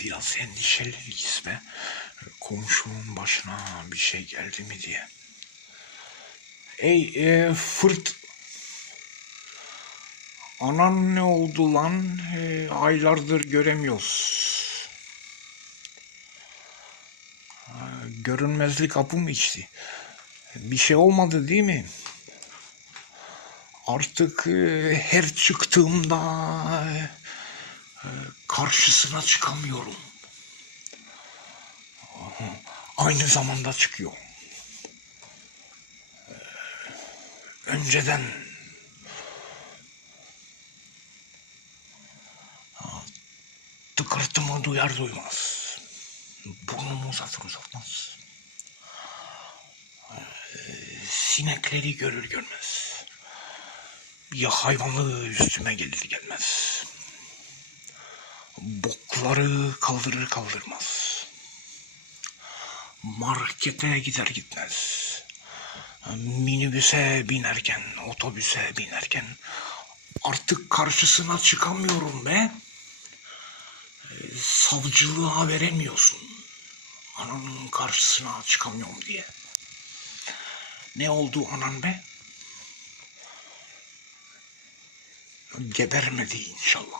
Biraz endişeliyiz be. Komşunun başına bir şey geldi mi diye. Ey e, fırt... Anan ne oldu lan? E, aylardır göremiyoruz. Ha, görünmezlik kapı mı içti? Bir şey olmadı değil mi? Artık e, her çıktığımda e, karşısına çıkamıyorum. Aynı zamanda çıkıyor. E, Önceden tıkırtımı duyar duymaz. Burnumu uzatır uzatmaz. E, Sinekleri görür görmez. Ya hayvanlığı üstüme gelir gelmez. Bokları kaldırır kaldırmaz. Markete gider gitmez. Minibüse binerken, otobüse binerken artık karşısına çıkamıyorum be. Savcılığa veremiyorsun. Ananın karşısına çıkamıyorum diye. Ne oldu anan be? Gebermedi inşallah.